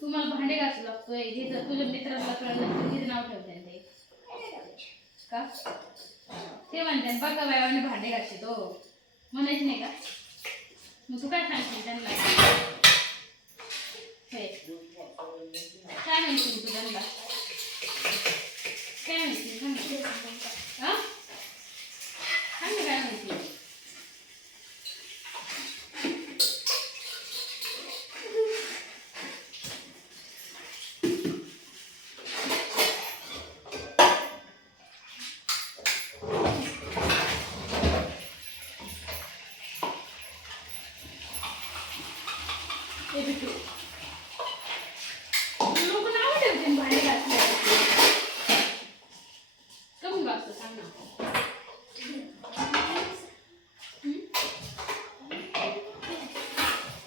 तुम्हाला भांडे घासू लागतोय हे जर तुझ्या मित्राला कळलं तर तिथे नाव ठेवते ते का ते म्हणते बघा बायाने भांडे घासते तो म्हणायच नाही का मग तू काय सांगशील त्यांना काय म्हणशील तू त्यांना काय म्हणशील सांग हा सांग काय म्हणशील लोक नाव ठेवते भांडे घासले कमून घासतो सांग ना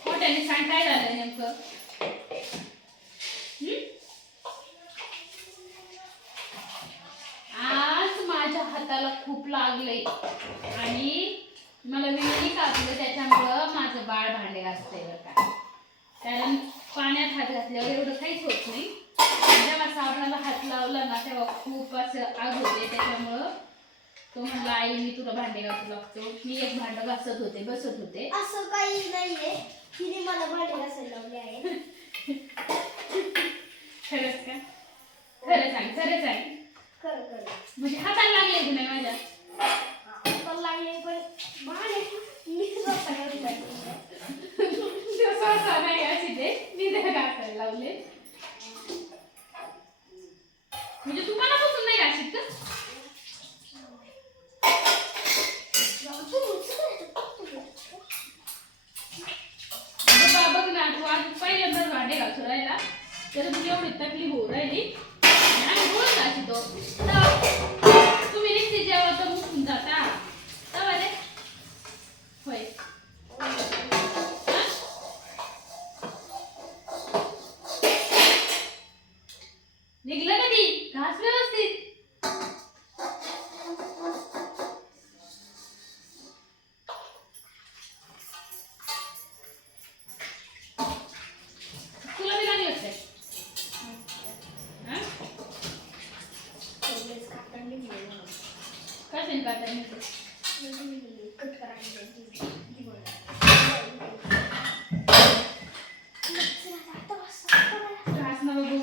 मोठ्याने सांग काय झालं नेमकं आज माझ्या हाताला खूप लागलंय आणि मला विहिरी कापलं त्याच्यामुळं माझं बाळ भांडे घासतंय बरं का कारण पाण्यात हात घातल्यावर एवढं काहीच होत नाही जेव्हा साबणाला हात लावला ना तेव्हा खूप असं आग होते त्याच्यामुळं तो म्हणला आई मी तुला भांडे घासू लागतो मी एक भांडं घासत होते बसत होते असं काही नाहीये तिने मला भांडे घासायला लावले आहे खरंच का खरं सांग खरं म्हणजे हाताला लागले की नाही माझ्या हाताला लागले पण भांडे मी स्वतः नाही अशी ते मी ते घासायला लावले म्हणजे तुम्हाला पासून नाही घाशीत का बघ ना तू आज पहिल्यांदाच भांडे घासू राहिला तर तुझी एवढी तकलीफ होऊ राहिली आणि रोज घासितो तुम्ही निघते जेव्हा तर उठून जाता तेव्हा रे होय निघलं कधी घास व्यवस्थित तुला मी लागलं काय काय काढता कट करायला घास ना बघू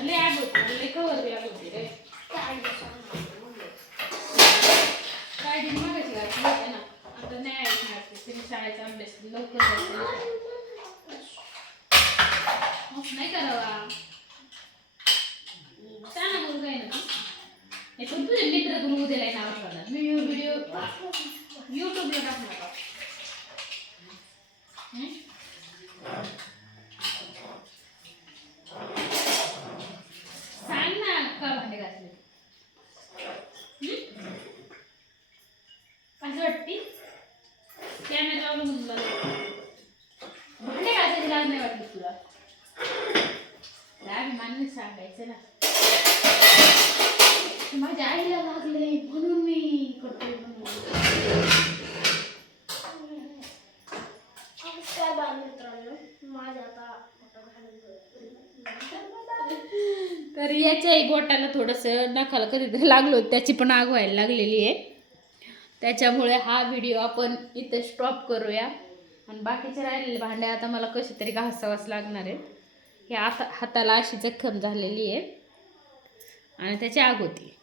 लय आग होती लय कवर बी आग होती रे काय दिन मागायची घातली होते ना आता नाही ऐकणार तुम्ही शाळेचा अभ्यास लवकर जायचं नाही करावा छान मुलगा आहे ना तू हे पण तुझे मित्र तुला उद्याला नाव ठेवणार मी व्हिडिओ युट्यूबला टाकणार का सांग ना का भांडे घासले असं वाटते कॅमेरावर म्हणून भांडे घासायची लाज नाही वाटली तुला अभिमानाने सांगायचं ना माझ्या आईला लागले म्हणून मी करते तर याच्या बोटाला थोडंसं नखाला कधीतरी लागलो त्याची पण आग व्हायला लागलेली आहे त्याच्यामुळे हा व्हिडिओ आपण इथे स्टॉप करूया आणि बाकीचे राहिलेले भांडे आता मला कसे तरी घासावंच लागणार आहे हे आता हाताला अशी जखम झालेली आहे आणि त्याची आग होती